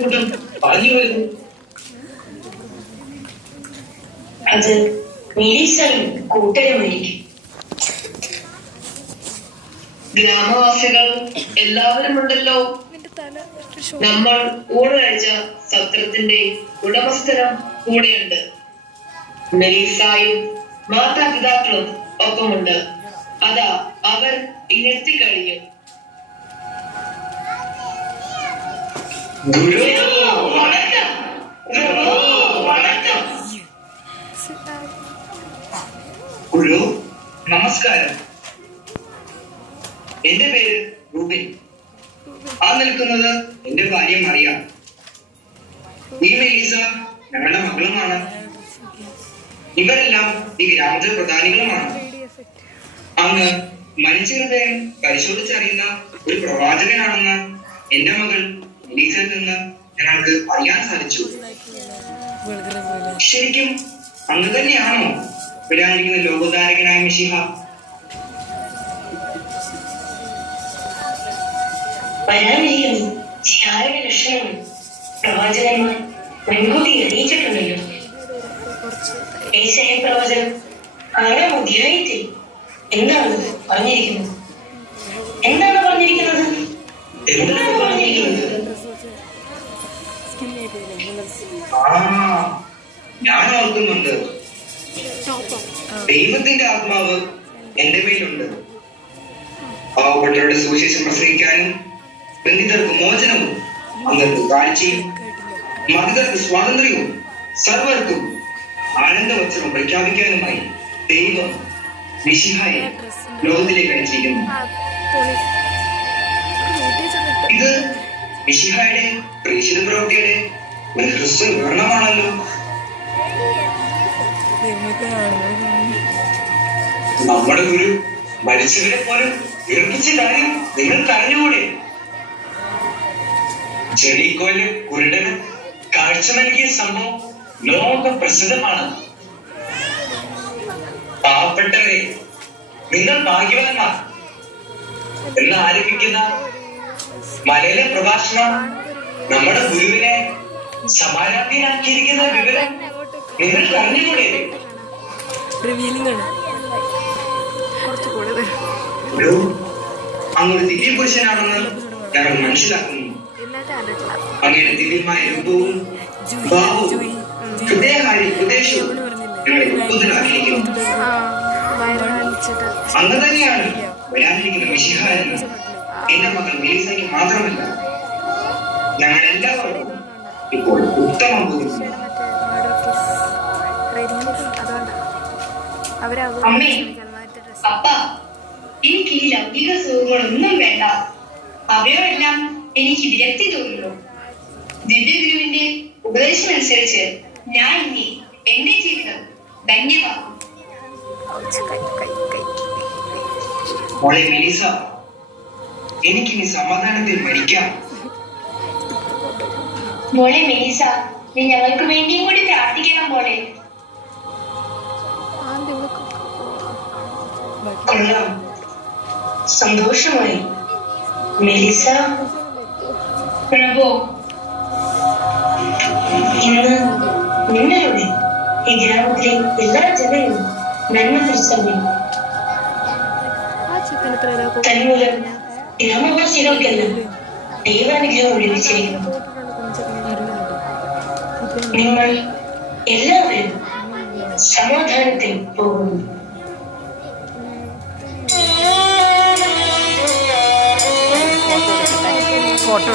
കൂട്ടം പറഞ്ഞു വരുന്നു. അത് മെലീസയും കൂട്ടരുമായിരിക്കും. ഗ്രാമവാസികൾ എല്ലാവരും ഉണ്ടല്ലോ. നമ്മൾ ഊണ് കഴിച്ച സത്രത്തിന്റെ ഉടമസ്ഥനം കൂടെയുണ്ട്. മെലീസായും മാതാപിതാക്കളും ഒപ്പമുണ്ട്. അതാ അവർ ഇങ്ങെത്തിക്കഴിയും. ഗുരു നമസ്കാരം. എന്റെ പേര് റൂബിൻ. ആ നിൽക്കുന്നത് എന്റെ ഭാര്യ മറിയ. ഈ മെലീസ ഞങ്ങളുടെ മകളുമാണ്. ഇവരെല്ലാം ഈ ഗ്രാമത്തിലെ പ്രധാനികളുമാണ്. അങ്ങ് മനുഷ്യ ഹൃദയം പരിശോധിച്ചറിയുന്ന ഒരു പ്രവാചകനാണെന്ന് എന്റെ മകൾ മെലീസയിൽ നിന്ന് ഞങ്ങൾക്ക് അറിയാൻ സാധിച്ചു. ശരിക്കും അങ്ങ് തന്നെയാണോ വരാനിരിക്കുന്ന ലോകോദ്ധാരകനായ മിശിഹ? വരാനിരിക്കുന്നു ശിഹായുടെ ലക്ഷണങ്ങൾ പ്രവാചകന്മാർ മുൻകൂട്ടി അറിയിച്ചിട്ടുണ്ടല്ലോ. ഏശയ്യാ പ്രവചനം 6-ാം അധ്യായത്തിൽ എന്താണ് പറഞ്ഞിരിക്കുന്നത്? എന്താണ് പറഞ്ഞിരിക്കുന്നത്? ഞാൻ ഓർക്കുന്നുണ്ട്. ദൈവത്തിന്റെ ആത്മാവ് എന്റെ മേലുണ്ട്. പാവപ്പെട്ടവരുടെ സുവിശേഷം പ്രസംഗിക്കാനും, ബന്ധിതർക്ക് മോചനവും, അംഗർക്ക് കാഴ്ചയും, മതങ്ങൾക്ക് സ്വാതന്ത്ര്യവും, സർവർക്കും ആനന്ദവത്സരം പ്രഖ്യാപിക്കാനുമായി ദൈവം മിശിഹായെ ലോകത്തിലേക്ക് അയച്ചിരിക്കുന്നു. ഇത് മിശിഹായുടെ പ്രേക്ഷിത പ്രവൃത്തിയുടെ ഒരു ഹ്രസ്വ വിവരണമാണല്ലോ. നമ്മുടെ ഗുരു മരിച്ചവരെ പോലും ഉയർപ്പിച്ച കാര്യം നിങ്ങൾക്ക് അറിഞ്ഞുകൂടെ? ജെറീക്കോയിലെ കുരുടന് കാഴ്ച നൽകിയ സംഭവം ലോക പ്രസിദ്ധമാണ്. പാവപ്പെട്ടവരെ നിങ്ങൾ ഭാഗ്യവാന്മാർ എന്ന് ആരംഭിക്കുന്ന മലയിലെ പ്രഭാഷണം നമ്മുടെ ഗുരുവിനെ സമാരാധ്യനാക്കിയിരിക്കുന്ന വിവരം നിങ്ങൾക്ക് അറിഞ്ഞുകൂടെ? അങ്ങൊരു ദിവ്യ പുരുഷനാണെന്ന് ഞങ്ങൾ മനസ്സിലാക്കുന്നു. അങ്ങനെ ദിവ്യമായ രൂപവും ഭാവവും ഹൃദയഹാരി ഉപദേശവും ഞങ്ങളെ ഉദ്ബുദ്ധരാക്കിയിരിക്കുന്നു. അന്ന് തന്നെയാണ് വരാനിരിക്കുന്ന മിശിഹ എന്ന് എന്റെ മകൾ മെലീസയ്ക്ക് മാത്രമല്ല ഞങ്ങളെല്ലാവർക്കും ഇപ്പോൾ ഉത്തമം ബോധിക്കുന്നു. അമ്മേ, അപ്പ, എനിക്ക് ഈ ലൗകിക സുഖങ്ങളൊന്നും വേണ്ട. അവയോടെല്ലാം എനിക്ക് വിരക്തി തോന്നുന്നു. ദിവ്യഗുരുവിന്റെ ഉപദേശം അനുസരിച്ച് ഞാൻ ഇനി എന്റെ ജീവിതം ധന്യമാക്കും. മോളെ മെലീസ, എനിക്കിനി സമാധാനത്തിൽ മരിക്കാം. മോളെ മെലീസ, നീ ഞങ്ങൾക്ക് വേണ്ടിയും കൂടി പ്രാർത്ഥിക്കണം മോളെ. കൊള്ളാം, സന്തോഷമായി. മെലീസ, പ്രഭു, ഇന്ന് നിങ്ങളുടെ ഈ ഗ്രാമത്തിലെ എല്ലാ ജനങ്ങളും നന്മ തിരിച്ചറിയും. തന്മൂലം ഗ്രാമവാസികൾക്കെല്ലാം ദൈവാനുഗ്രഹം ലഭിച്ചിരിക്കുന്നു. നിങ്ങൾ എല്ലാവരും സമാധാനത്തിൽ പോകുന്നു. ഫോട്ടോ